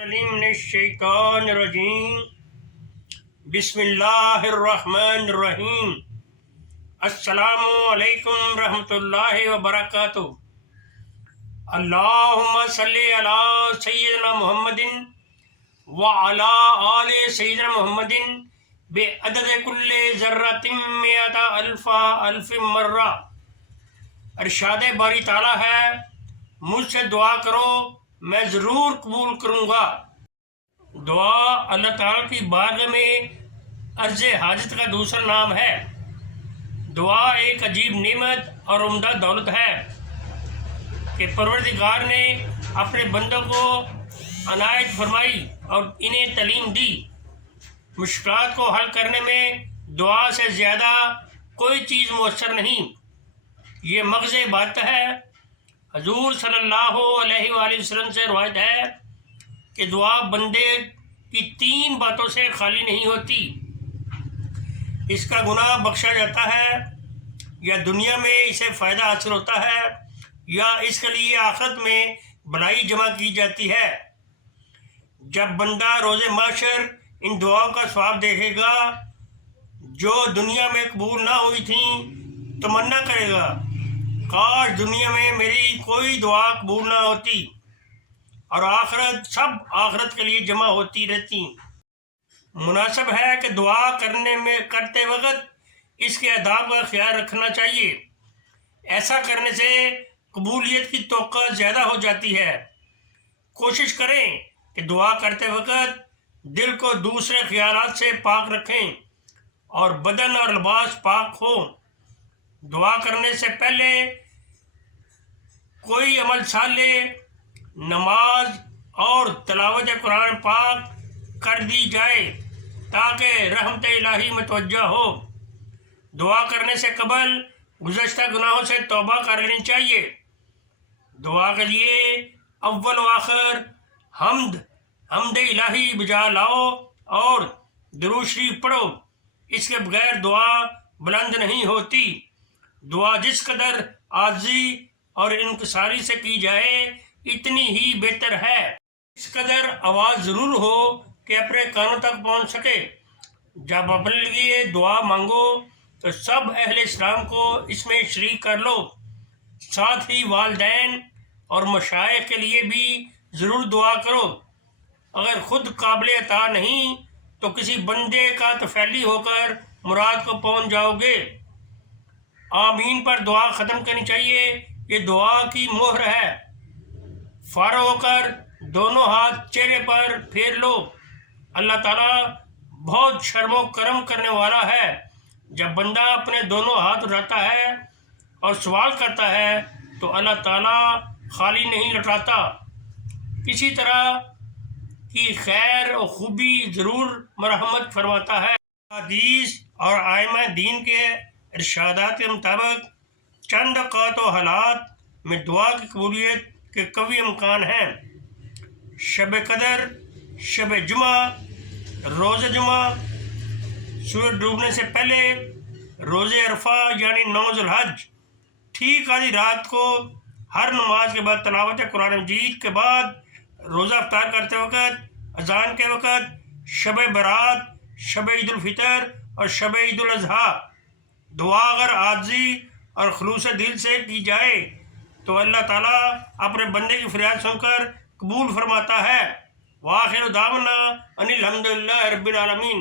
من الشیطان الرجیم بسم اللہ الرحمن الرحیم السلام علیکم رحمۃ اللہ وبرکاتہ۔ اللہم صلی علی سیدنا محمد وعلی آل سیدنا محمد بعدد کل ذرۃ مئۃ الف مرہ۔ ارشاد باری تعالیٰ ہے، مجھ سے دعا کرو میں ضرور قبول کروں گا۔ دعا اللہ تعالیٰ کی بارگاہ میں عرض حاجت کا دوسرا نام ہے۔ دعا ایک عجیب نعمت اور عمدہ دولت ہے کہ پروردگار نے اپنے بندوں کو عنایت فرمائی اور انہیں تعلیم دی۔ مشکلات کو حل کرنے میں دعا سے زیادہ کوئی چیز مؤثر نہیں۔ یہ مغز بات ہے۔ حضور صلی اللہ علیہ وآلہ وسلم سے روایت ہے کہ دعا بندے کی 3 باتوں سے خالی نہیں ہوتی۔ اس کا گناہ بخشا جاتا ہے، یا دنیا میں اسے فائدہ حاصل ہوتا ہے، یا اس کے لیے آخرت میں بھلائی جمع کی جاتی ہے۔ جب بندہ روز محشر ان دعاؤں کا ثواب دیکھے گا جو دنیا میں قبول نہ ہوئی تھیں، تمنا کرے گا کاش دنیا میں میری کوئی دعا قبول نہ ہوتی اور سب آخرت کے لیے جمع ہوتی رہتی۔ مناسب ہے کہ دعا کرتے وقت اس کے آداب کا خیال رکھنا چاہیے۔ ایسا کرنے سے قبولیت کی توقع زیادہ ہو جاتی ہے۔ کوشش کریں کہ دعا کرتے وقت دل کو دوسرے خیالات سے پاک رکھیں اور بدن اور لباس پاک ہو۔ دعا کرنے سے پہلے کوئی عمل صالح، نماز اور تلاوت قرآن پاک کر دی جائے تاکہ رحمت الہی متوجہ ہو۔ دعا کرنے سے قبل گزشتہ گناہوں سے توبہ کر لینی چاہیے۔ دعا کے لیے اول و آخر حمد الہی بجا لاؤ اور درود شریف پڑھو۔ اس کے بغیر دعا بلند نہیں ہوتی۔ دعا جس قدر عاجزی اور انکساری سے کی جائے اتنی ہی بہتر ہے۔ اس قدر آواز ضرور ہو کہ اپنے کانوں تک پہنچ سکے۔ جب اپنے لیے دعا مانگو تو سب اہل اسلام کو اس میں شریک کر لو۔ ساتھ ہی والدین اور مشائخ کے لیے بھی ضرور دعا کرو۔ اگر خود قابل عطا نہیں تو کسی بندے کا تفیلی ہو کر مراد کو پہنچ جاؤ گے۔ آمین پر دعا ختم کرنی چاہیے، یہ دعا کی مہر ہے۔ فارغ ہو کر دونوں ہاتھ چہرے پر پھیر لو۔ اللہ تعالیٰ بہت شرم و کرم کرنے والا ہے۔ جب بندہ اپنے دونوں ہاتھ اٹھاتا ہے اور سوال کرتا ہے تو اللہ تعالیٰ خالی نہیں لوٹاتا، کسی طرح کی خیر و خوبی ضرور مرحمت فرماتا ہے۔ حدیث اور ائمہ دین کے ارشادات کے مطابق چند اوقات و حالات میں دعا کی قبولیت کے قوی امکان ہیں۔ شب قدر، شب جمعہ، روز جمعہ، سورج ڈوبنے سے پہلے، روز عرفہ یعنی 9 ذی الحج، ٹھیک آدھی رات کو، ہر نماز کے بعد تلاوت قرآن مجید کے بعد، روزہ افطار کرتے وقت، اذان کے وقت، شب برات، شب عید الفطر اور شب عید الاضحیٰ۔ دعا اگر عاجزی اور خلوص دل سے کی جائے تو اللہ تعالیٰ اپنے بندے کی فریاد سن کر قبول فرماتا ہے۔ وآخر دعوانا ان الحمد للہ رب العالمین۔